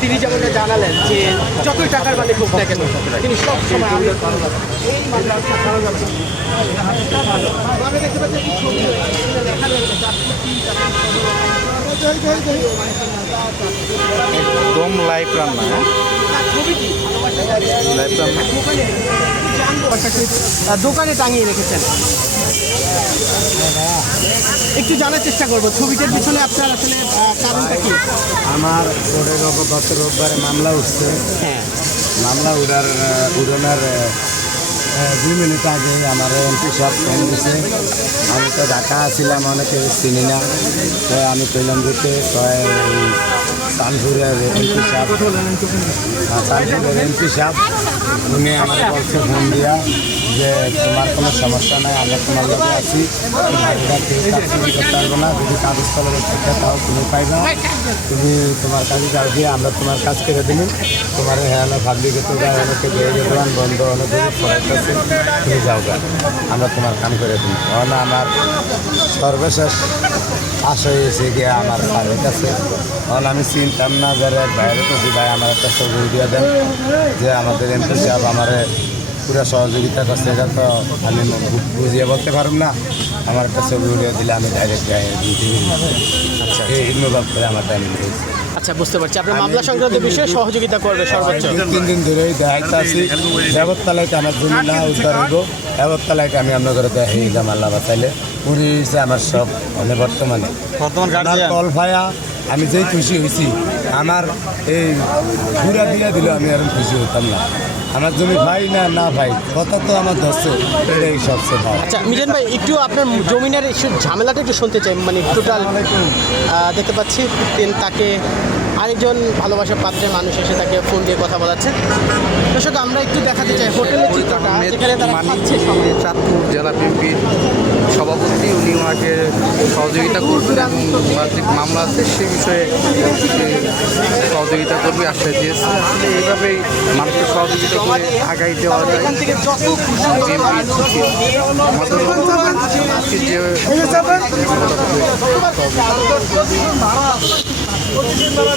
তিনি যেমনটা জানালেন যে যতই টাকার মালিক হোক না কেন তিনি সব সময় আমি এই আমি দেখতে পাচ্ছি একটি ছবি দেখা যাচ্ছে একদম লাইভ রান্না, ছবি কি লাইভ রান্না। দোকানে টাঙিয়ে রেখেছেন। একটু জানার চেষ্টা করবো ছবিটার পিছনে আপনার আসলে কারণটা কি? আমার কোর্টের গত রোববারে মামলা উঠছে। হ্যাঁ, মামলা উড়ানোর 2 মিনিট আগে আমার এমপি সাহেব ফোন দিছে। আমি তো ঢাকা ছিলাম, অনেকে চিনি না, তো আমি কইলাম যেতে কানপুরের এমপি সাহেব, কানপুরের এমপি সাহেব উনি আমার বলছে ফোন দিয়া যে তোমার কোনো সমস্যা নাই, আমরা তোমার লোকে আছি, ভাগিদার কেউ কাজ করতে পারবো না, যদি কাগজপত্রের শিক্ষা তাও তুমি পাইবা, তুমি তোমার কাজে যাও দিয়ে আমরা তোমার কাজ করে দিলি, তোমার হ্যাঁ ভাবলিকে তো গায়ে অনেকে বেরিয়ে দোকান বন্ধ, অনেক পড়াইতেছে, তুমি যাও গা, আমরা তোমার কাম করে দিই। কারণ আমার সর্বশেষ আশা হয়েছে গিয়ে আমার স্যারের কাছে, কারণ আমি চিনতাম না যারা বাইরে তো ভাই আমার একটা ছবি দিয়ে দেন যে আমাদের এমপি সাহেব আমার পুরো সহযোগিতা করছে, এটা তো আমি বুঝিয়ে বলতে পারব না, আমার একটা ছবি উড়িয়ে দিলে আমি ডাইরেক্ট গায়ে দিতে আচ্ছা এই অনুভব করে আমার টাইম হয়েছে। আচ্ছা, বুঝতে পারছি আপনার মামলা সংক্রান্ত বিষয়ে সহযোগিতা করবে সর্বোচ্চ। 3 দিন ধরেই দেখাইতে আছি, দেবতলাইতে আমার জমি না উদ্ধার হইব, দেবতলাইতে আমি আপনার ঘরে দেখাই দাম আল্লাহ বাঁচাইলে উনি হয়েছে আমার সব, মানে বর্তমান কল ভায়া আমি যেই খুশি হয়েছি, আমার এই ঘুরা দিয়ে দিল আমি আর খুশি হতাম না। আমার জমি ভাই না না ভাই, কথা তো আমার ধরছে, এটাই সবচেয়ে ভালো। আচ্ছা মিজান ভাই, একটু আপনার জমিনের ঝামেলাটা একটু শুনতে চাই, মানে টোটাল দেখতে পাচ্ছি তাকে আরেকজন ভালোবাসার পাত্রের মানুষ এসে তাকে ফোন দিয়ে কথা বলাচ্ছে। দর্শক আমরা একটু দেখাতে চাই হোটেলের চিত্রটা, যেখানে তারা খাচ্ছে সবাই। চাঁদপুর জেলা বিএনপির সভাপতি, উনি ওনাকে সহযোগিতা করবেন এবং যে মামলা আছে সে বিষয়ে সহযোগিতা করবে আশ্বাস দিয়েছে। আসলে এইভাবেই মানুষকে সহযোগিতা করে আগাই দেওয়া যায়। এখান থেকে যত খুশি বিএনপি খুশি, আমাদের যে